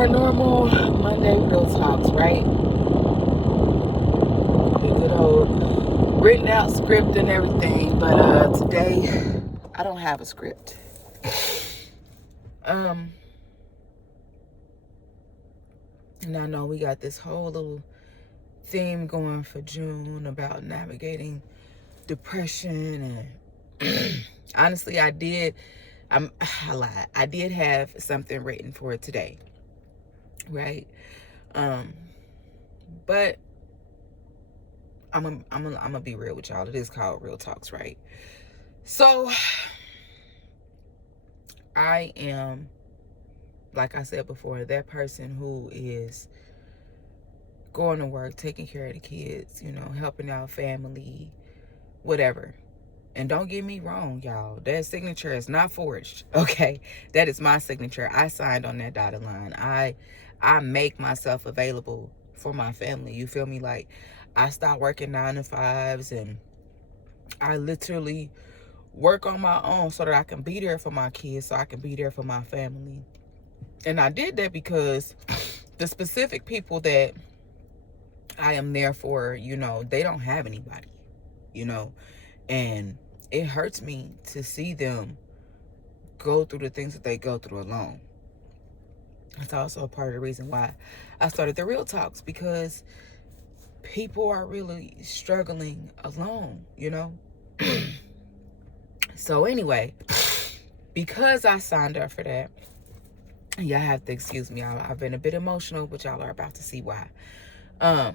our normal Monday real talks, right? The good old written out script and everything, but today I don't have a script. And I know we got this whole little theme going for June about navigating depression, and honestly, I lied. I did have something written for today, right? But I'm gonna be real with y'all. It is called Real Talks, right? So I am, like I said before, that person who is going to work, taking care of the kids, helping out family, whatever. And don't get me wrong, y'all. That signature is not forged. Okay. That is my signature. I signed on that dotted line. I make myself available for my family. You feel me? Like, I stopped working 9 to 5s, and I literally work on my own so that I can be there for my kids, so I can be there for my family. And I did that because the specific people that I am there for, they don't have anybody, and it hurts me to see them go through the things that they go through alone. That's also a part of the reason why I started the Real Talks, because people are really struggling alone, So anyway, because I signed up for that, y'all have to excuse me. I've been a bit emotional, but y'all are about to see why. I've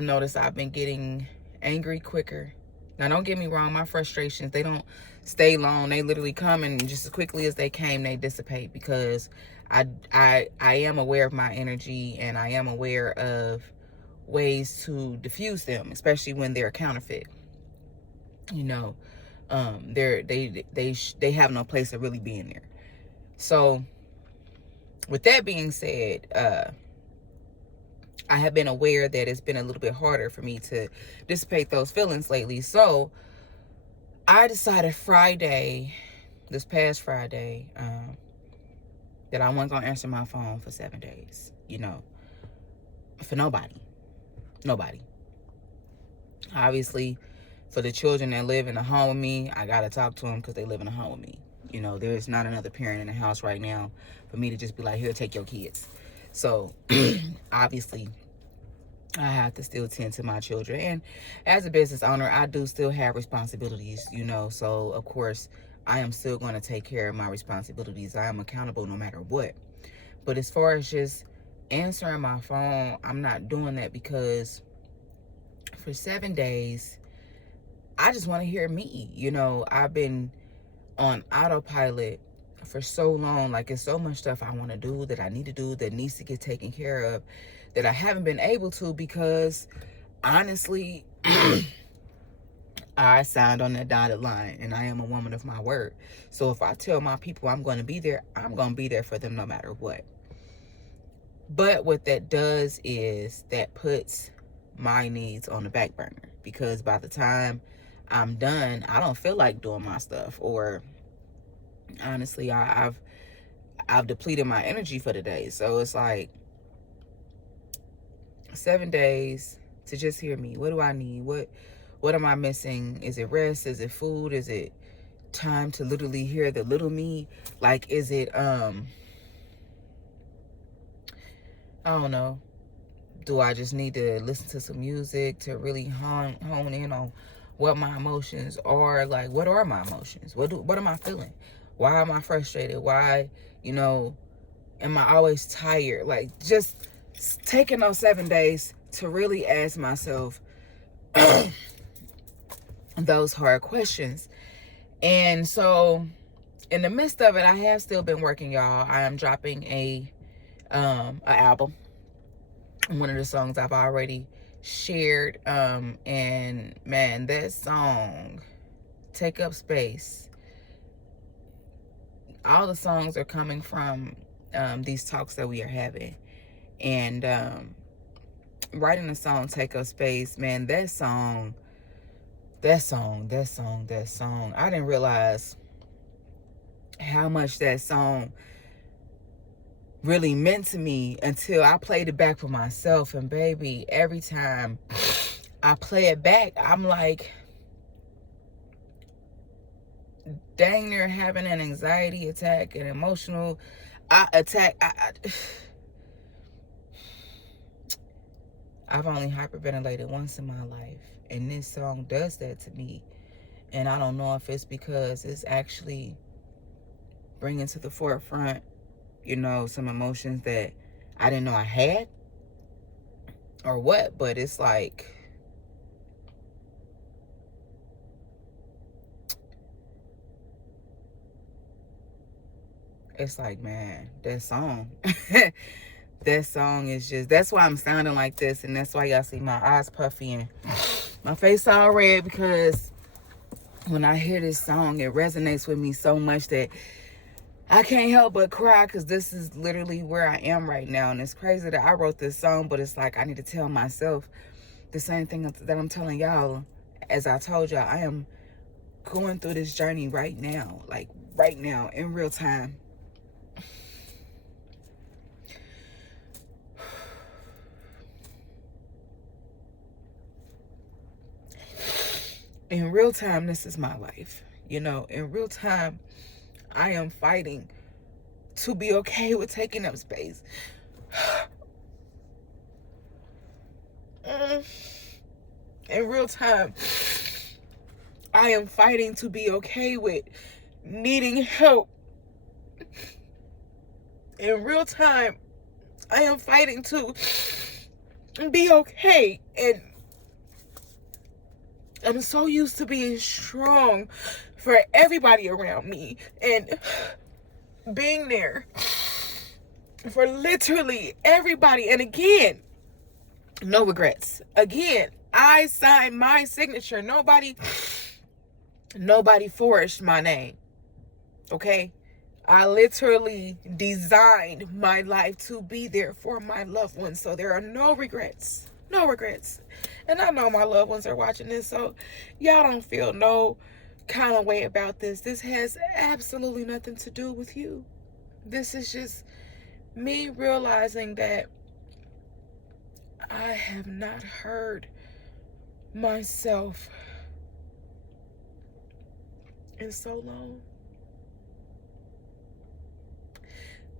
noticed I've been getting angry quicker. Now, don't get me wrong, my frustrations, they don't stay long. They literally come, and just as quickly as they came, they dissipate, because I am aware of my energy, and I am aware of ways to diffuse them, especially when they're counterfeit. They have no place to really be in there. So with that being said, I have been aware that it's been a little bit harder for me to dissipate those feelings lately. So I decided this past Friday, that I wasn't going to answer my phone for 7 days, for nobody. Obviously, for the children that live in the home with me, I got to talk to them because they live in the home with me. There's not another parent in the house right now for me to just be like, here, take your kids. So obviously, I have to still tend to my children. And as a business owner, I do still have responsibilities, so of course I am still going to take care of my responsibilities. I am accountable no matter what. But as far as just answering my phone, I'm not doing that, because for 7 days, I just want to hear me. I've been on autopilot for so long. Like, it's so much stuff I want to do, that I need to do, that needs to get taken care of, that I haven't been able to, because honestly, I signed on that dotted line, and I am a woman of my word. So if I tell my people I'm going to be there, I'm going to be there for them no matter what. But what that does is that puts my needs on the back burner, because by the time I'm done, I don't feel like doing my stuff. Or honestly, I've depleted my energy for the day. So it's like 7 days to just hear me. What do I need? What am I missing? Is it rest? Is it food? Is it time to literally hear the little me? Like, is it I don't know. Do I just need to listen to some music to really hone in on what my emotions are? Like, what are my emotions? What am I feeling? Why am I frustrated? Why, am I always tired? Like, just taking those 7 days to really ask myself those hard questions. And so in the midst of it, I have still been working, y'all. I am dropping a album. One of the songs I've already shared, and man, that song, Take Up Space, all the songs are coming from these talks that we are having. And writing the song Take Up Space, man, that song, I didn't realize how much that song really meant to me until I played it back for myself. And baby, every time I play it back, I'm like, dang near having an anxiety attack, an emotional attack. I've only hyperventilated once in my life, and this song does that to me. And I don't know if it's because it's actually bringing to the forefront, you know, some emotions that I didn't know I had, or what, but it's like, man, that song. That song is just, that's why I'm sounding like this, and that's why y'all see my eyes puffy and my face all red, because when I hear this song, it resonates with me so much that I can't help but cry, because this is literally where I am right now. And it's crazy that I wrote this song, but it's like I need to tell myself the same thing that I'm telling y'all. As I told y'all, I am going through this journey right now, like right now, in real time. In real time, this is my life. You know, in real time, I am fighting to be okay with taking up space. In real time, I am fighting to be okay with needing help. In real time, I am fighting to be okay. And I'm so used to being strong for everybody around me and being there for literally everybody. And again, no regrets. Again, I signed my signature. Nobody forged my name. Okay? I literally designed my life to be there for my loved ones. So there are no regrets. No regrets. And I know my loved ones are watching this, so y'all don't feel no kind of way about this. This has absolutely nothing to do with you. This is just me realizing that I have not heard myself in so long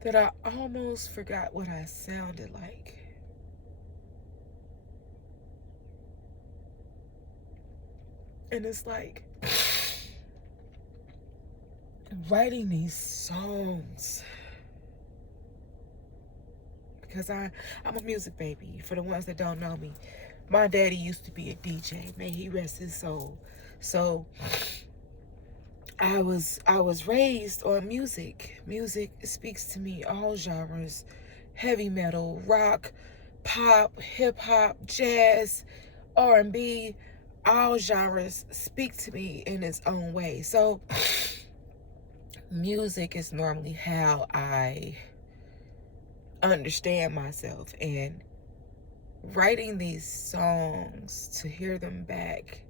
that I almost forgot what I sounded like. And it's like writing these songs, because I'm a music baby. For the ones that don't know me, my daddy used to be a DJ. May he rest his soul. So I was raised on music. Music speaks to me, all genres: heavy metal, rock, pop, hip hop, jazz, R&B. All genres speak to me in its own way. So music is normally how I understand myself, and writing these songs, to hear them back,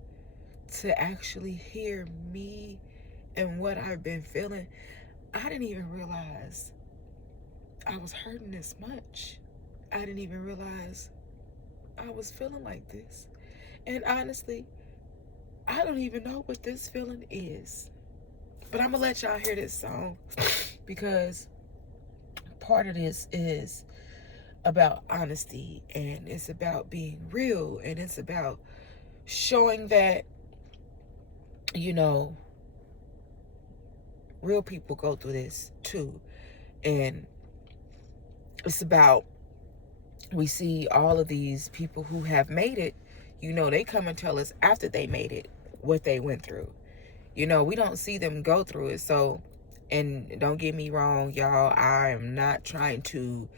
to actually hear me and what I've been feeling, I didn't even realize I was hurting this much. I didn't even realize I was feeling like this. And honestly, I don't even know what this feeling is. But I'm gonna let y'all hear this song, because part of this is about honesty, and it's about being real, and it's about showing that, you know, real people go through this too. And it's about, we see all of these people who have made it, you know, they come and tell us after they made it what they went through. You know, we don't see them go through it. So, and don't get me wrong, y'all, I am not trying to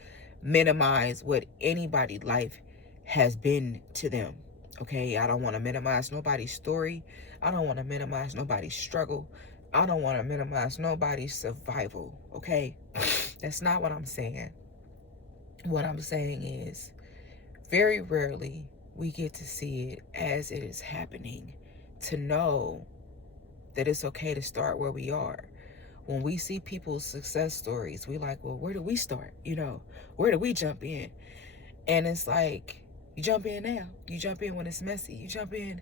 minimize what anybody's life has been to them. Okay, I don't want to minimize nobody's story. I don't want to minimize nobody's struggle. I don't want to minimize nobody's survival. Okay, that's not what I'm saying. What I'm saying is, very rarely we get to see it as it is happening, to know that it's okay to start where we are. when we see people's success stories, we like, well, where do we start? Where do we jump in? And it's like, you jump in now. You jump in when it's messy. You jump in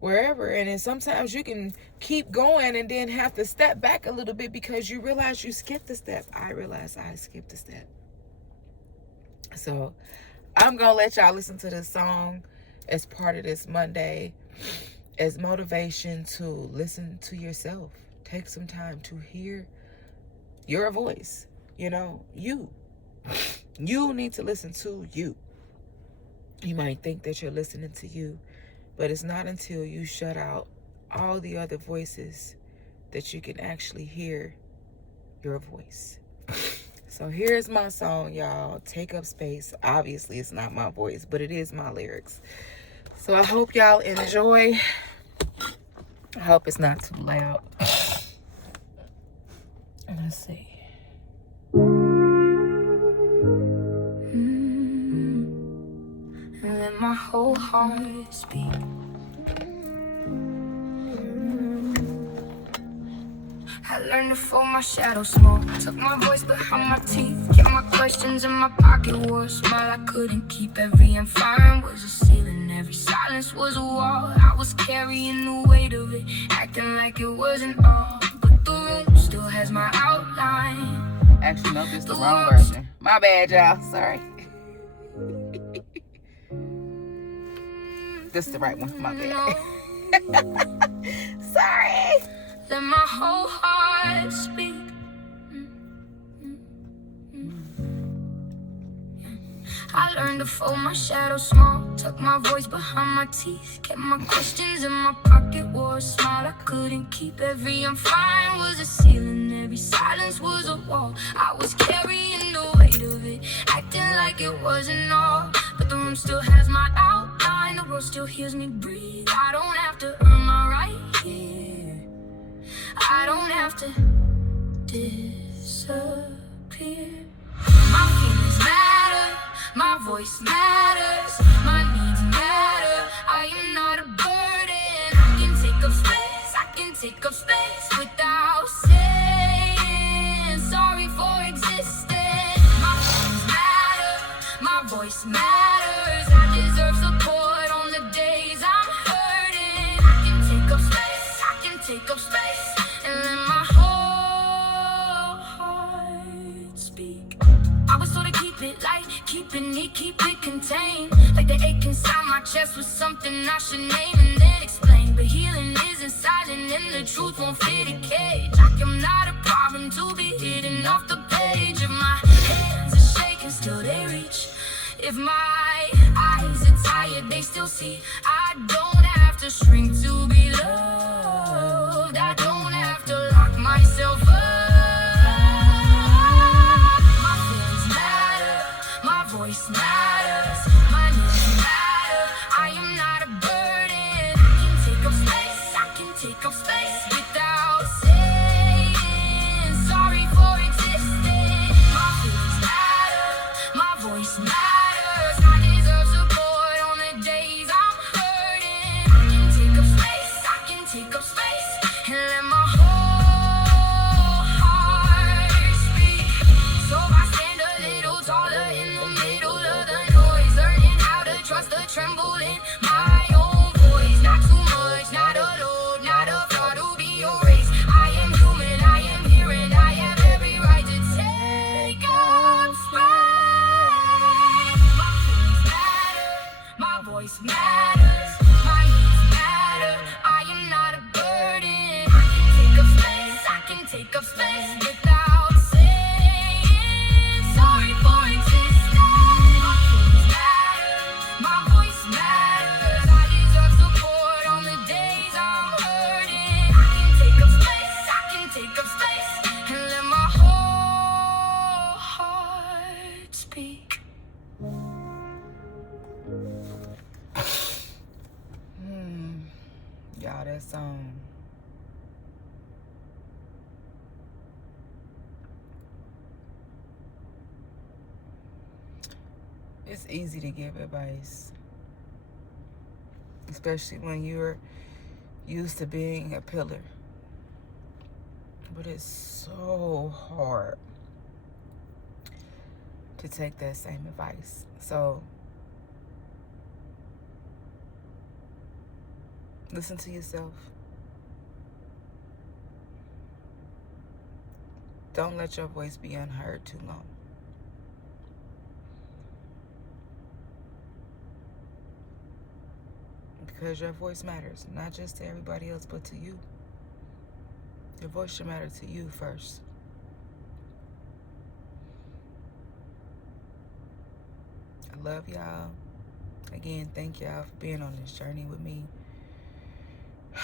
wherever. And then sometimes you can keep going and then have to step back a little bit because you realize you skipped a step. I realized I skipped a step. So I'm going to let y'all listen to this song as part of this Monday as motivation to listen to yourself. Take some time to hear your voice. You need to listen to you. You might think that you're listening to you, but it's not until you shut out all the other voices that you can actually hear your voice. So here's my song, y'all. Take Up Space. Obviously, it's not my voice, but it is my lyrics. So I hope y'all enjoy. I hope it's not too loud. Let's see. And let my whole heart speak. I learned to fold my shadow small. Took my voice behind my teeth. Kept my questions in my pocket. Wore a smile I couldn't keep. Every I'm fine was a ceiling. Every silence was a wall. I was carrying the weight of it, acting like it wasn't all. But the room still has my outline. Actually, no, this is the wrong version. My bad, y'all. Sorry. This is the right one. My bad. Sorry. Let my whole heart speak. I learned to fold my shadow small. Tuck my voice behind my teeth. Kept my questions in my pocket. Wore a smile I couldn't keep. Every I'm fine was a ceiling. Every silence was a wall. I was carrying the weight of it, acting like it wasn't all. But the room still has my outline. The world still hears me breathe. I don't have to earn my right here. I don't have to disappear. My feelings matter, my voice matters, my needs matter. I am not a burden. I can take up space, I can take up space without saying sorry for existing. My feelings matter, my voice matters. I deserve support on the days I'm hurting. I can take up space, I can take up space. I was told to keep it light, keep it neat, keep it contained. Like the ache inside my chest was something I should name and then explain. But healing isn't silent and the truth won't fit a cage. Like I'm not a problem to be hidden off the page. If my hands are shaking, still they reach. If my eyes are tired, they still see. I don't have to shrink to be loved. I don't have to lock myself up. Voice matters, my needs matter. I am not a burden. I can take up space, I can take up space without saying sorry for existing. My feelings matter, my voice matters. I deserve support on the days I'm hurting. I can take up space, I can take up space and let my whole heart speak. So I stand a little taller in the middle of the noise, learning how to trust the tremble in my own voice. Not too much, not a load, not a flaw to be erased. I am human, I am here, and I have every right to take up space. My feelings matter, my voice matters, my needs matter. I am not a burden. I can take up space, I can take up space without saying sorry for existing. My feelings matter, my voice matters. I deserve support on the days I'm hurting. I can take up space, I can take up space and let my whole heart speak. Y'all, that song. It's easy to give advice, especially when you're used to being a pillar. But it's so hard to take that same advice. So listen to yourself. Don't let your voice be unheard too long. Because your voice matters, not just to everybody else, but to you. Your voice should matter to you first. I love y'all. Again, thank y'all for being on this journey with me. I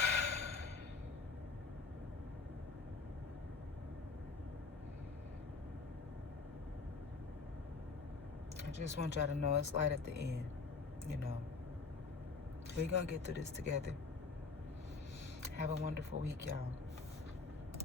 just want y'all to know it's light at the end. You know, we're gonna get through this together. Have a wonderful week, y'all.